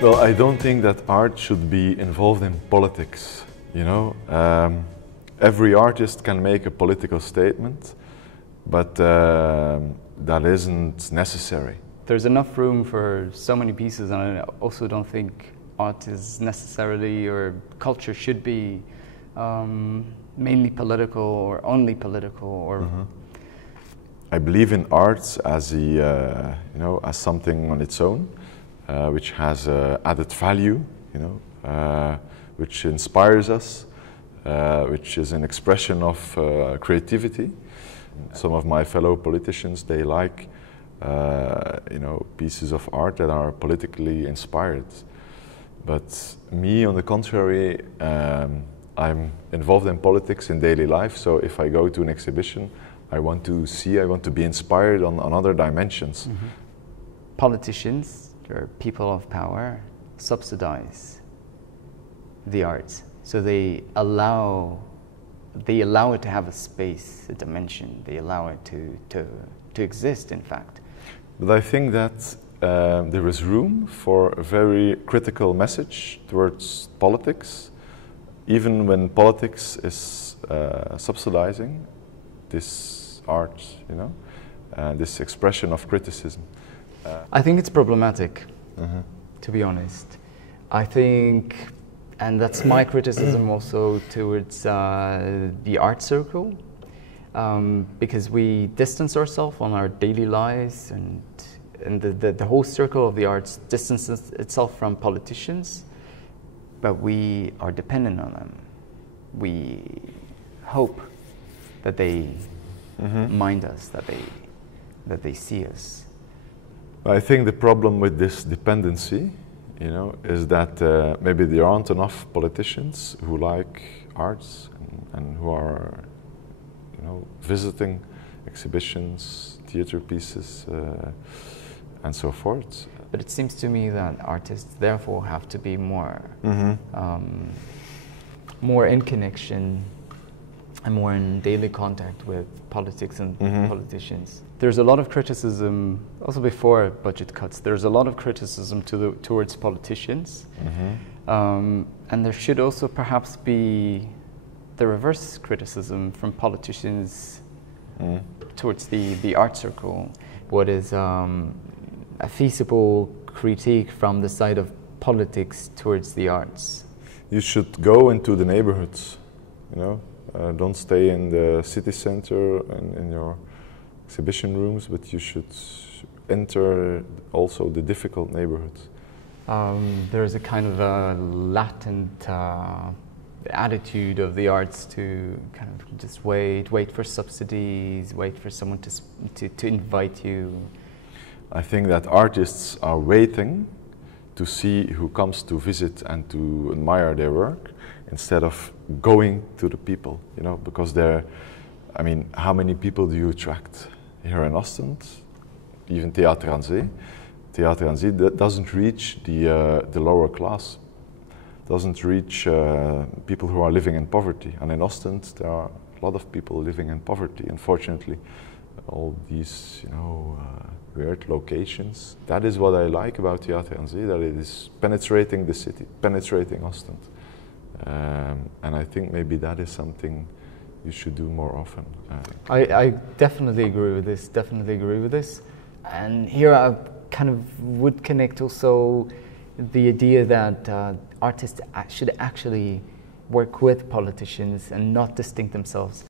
Well, I don't think that art should be involved in politics, you know. Every artist can make a political statement, but that isn't necessary. There's enough room for so many pieces, and I also don't think art is necessarily, or culture should be mainly political or only political. Or I believe in art as you know, as something on its own, which has added value, you know, which inspires us, which is an expression of creativity. Some of my fellow politicians, they like you know, pieces of art that are politically inspired. But me, on the contrary, I'm involved in politics in daily life, so if I go to an exhibition, I want to be inspired on other dimensions. Politicians, or people of power, subsidize the arts, so they allow it to have a space, a dimension. They allow it to exist, in fact. But I think that there is room for a very critical message towards politics, even when politics is subsidizing this art, you know, this expression of criticism. I think it's problematic, to be honest. I think, and that's my criticism also towards the art circle, because we distance ourselves on our daily lives, and the whole circle of the arts distances itself from politicians, but we are dependent on them. We hope that they mind us, that they see us. I think the problem with this dependency, you know, is that maybe there aren't enough politicians who like arts and who are, you know, visiting exhibitions, theater pieces, and so forth. But it seems to me that artists therefore have to be more in connection and more in daily contact with politics and politicians. There's a lot of criticism, also before budget cuts, there's a lot of criticism towards politicians. And there should also perhaps be the reverse criticism from politicians towards the art circle. What is a feasible critique from the side of politics towards the arts? You should go into the neighborhoods, you know. Don't stay in the city center and in your exhibition rooms, but you should enter also the difficult neighborhoods. There's a kind of a latent attitude of the arts to kind of just wait for subsidies, wait for someone to invite you. I think that artists are waiting to see who comes to visit and to admire their work, instead of going to the people, you know, because I mean, how many people do you attract here in Ostend? Even Theater Aan Zee. Theater Aan Zee doesn't reach the lower class, doesn't reach people who are living in poverty. And in Ostend, there are a lot of people living in poverty, unfortunately. All these, you know, weird locations. That is what I like about Theater Aan Zee, that it is penetrating the city, penetrating Ostend. And I think maybe that is something you should do more often. I definitely agree with this, And here I kind of would connect also the idea that artists should actually work with politicians and not distinct themselves.